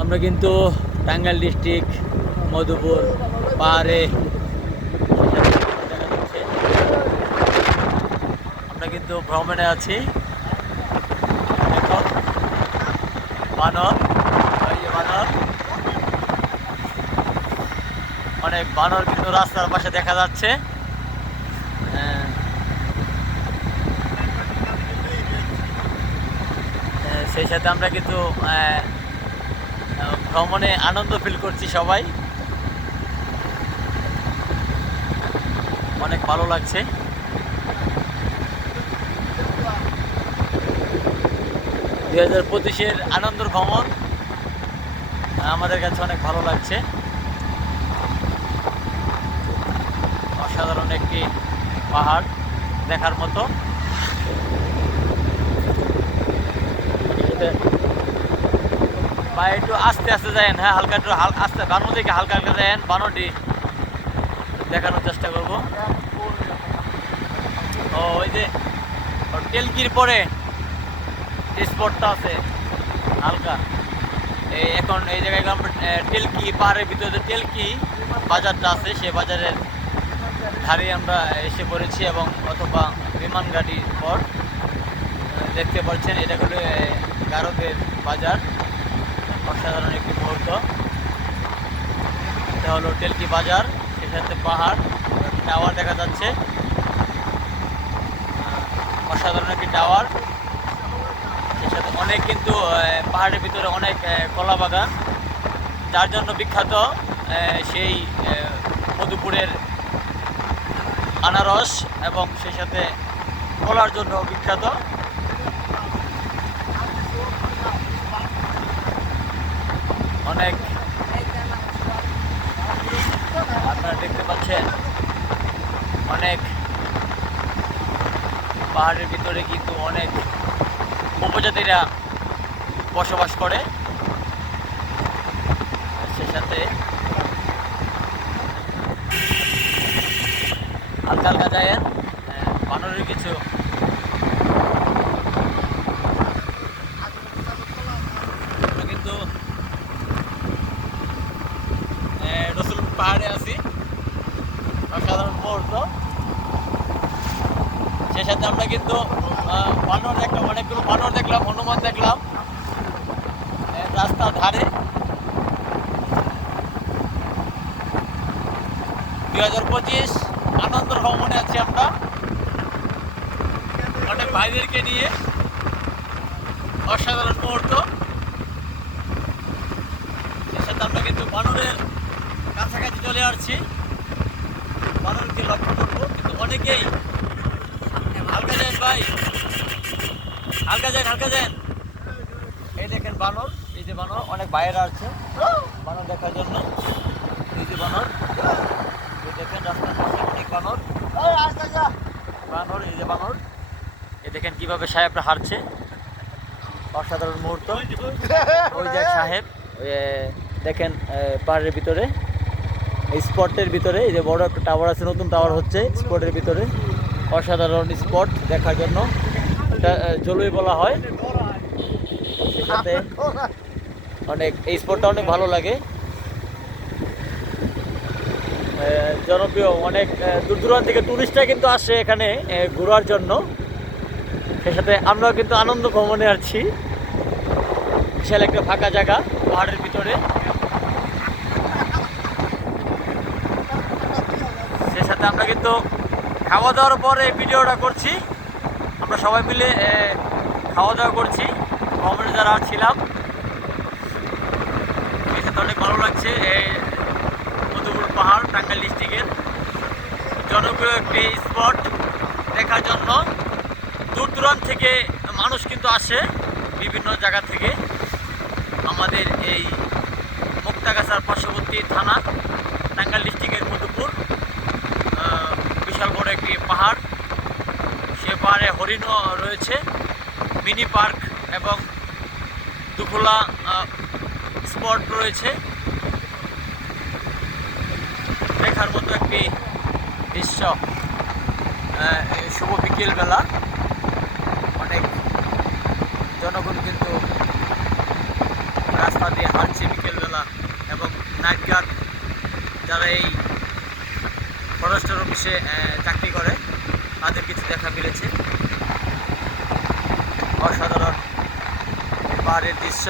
আমরা কিন্তু টাঙ্গাইল ডিস্ট্রিক্ট মধুপুর পাহাড়ে দেখা যাচ্ছে আমরা কিন্তু ভ্রমণে আছি। দেখো বানর, ওই যে বানর, অনেক বানর কিন্তু রাস্তার পাশে দেখা যাচ্ছে। সেই সাথে আমরা কিন্তু ভ্রমণে আনন্দ ফিল করছি সবাই, অনেক ভালো লাগছে। 2025-এর আনন্দ ভ্রমণ আমাদের কাছে অনেক ভালো লাগছে। অসাধারণ একটি পাহাড় দেখার মতো। ভাই একটু আস্তে আস্তে যায়েন, হ্যাঁ হালকা একটু আস্তে, বানর দিকে হালকা হালকা যায়েন, বানরটি দেখানোর চেষ্টা করব। ও ওই যে টেলকির পরে স্পটটা আছে হালকা, এখন এই জায়গায় আমরা টেলকি পাহাড়ের ভিতরে যে টেলকি বাজারটা আছে সেই বাজারের ধারে আমরা এসে পড়েছি, এবং অথবা বিমান গাড়ির পর দেখতে পাচ্ছেন এটা হলো গারদের বাজার। অসাধারণ একটি মুহূর্ত। এটা হলো টেলকি বাজার, সেই সাথে পাহাড়, টাওয়ার দেখা যাচ্ছে, অসাধারণ একটি টাওয়ার। সেই সাথে অনেক কিন্তু পাহাড়ের ভিতরে অনেক কলা বাগান, যার জন্য বিখ্যাত সেই মধুপুরের আনারস, এবং সেই সাথে কলার জন্য বিখ্যাত। অনেক আপনারা দেখতে পাচ্ছেন অনেক পাহাড়ের ভিতরে কিন্তু অনেক উপজাতিরা বসবাস করে। সেই সাথে হালকা হালকা যায় বানরের কিছু কিন্তু রসুল পাহাড়ে আছি, অসাধারণ মুহূর্ত। সেই সাথে আমরা কিন্তু বানর দেখলাম, অনেকগুলো বানর দেখলাম, হনুমান দেখলাম রাস্তার ধারে। 2025 আনন্দ ভ্রমণে আছি আমরা অনেক ভাইদেরকে নিয়ে, অসাধারণ মুহূর্ত। এর সাথে আমরা কিন্তু বানরের কাছাকাছি চলে আসছি, বানরকে লক্ষ্য করবো, কিন্তু অনেকেই হালকা যান ভাই, হালকা যান, হালকা যান। এই দেখেন বানর, এই যে বানর, অনেক বাইরে আসছে বানর দেখার জন্য। এই যে বানর, এই দেখেন রাস্তার পাশে অনেক বানর, বানর, এই যে বানর, এই দেখেন কিভাবে সাহেবরা হারছে, অসাধারণ মুহূর্ত। ওই যে সাহেব দেখেন পাহাড়ের ভিতরে, এই স্পটের ভিতরে, এই যে বড় একটা টাওয়ার আছে, নতুন টাওয়ার হচ্ছে স্পটের ভিতরে, অসাধারণ স্পট দেখার জন্য। এটা জলুই বলা হয়। সেটাতে অনেক, এই স্পটটা অনেক ভালো লাগে, জনপ্রিয়, অনেক দূর দূরান্ত থেকে টুরিস্টরা কিন্তু আসে এখানে ঘোরার জন্য। সেই সাথে আমরাও কিন্তু আনন্দ ভ্রমণে আসছি, বিশাল একটা ফাঁকা জায়গা পাহাড়ের ভিতরে। সেই সাথে আমরা কিন্তু খাওয়া দাওয়ার পরে ভিডিওটা করছি, আমরা সবাই মিলে খাওয়া দাওয়া করছি ভ্রমণে যারা ছিলাম। সেই সাথে অনেক ভালো লাগছে। মধুপুর পাহাড় টাঙ্গাইল ডিস্ট্রিক্টের জনপ্রিয় একটি স্পট দেখার জন্য দূর দূরান্ত থেকে মানুষ কিন্তু আসে, বিভিন্ন জায়গা থেকে। আমাদের এই মুক্তাগাছার পার্শ্ববর্তী থানা টাঙ্গাইল ডিস্ট্রিক্টের মধুপুর, বিশাল বড় একটি পাহাড়। সে পাহাড়ে হরিণও রয়েছে, মিনি পার্ক এবং দুখোলা স্পট রয়েছে, দেখার মতো একটি দৃশ্য। শুভ বিকেল বেলা, অনেক জনগণ কিন্তু রাস্তা দিয়ে হাঁটছে বিকেলবেলা, এবং নাইট গার্ড যারা এই ফরেস্টের অফিসে চাকরি করে তাদের কিছু দেখা মিলেছে। অসাধারণ এই পাহাড়ের দৃশ্য।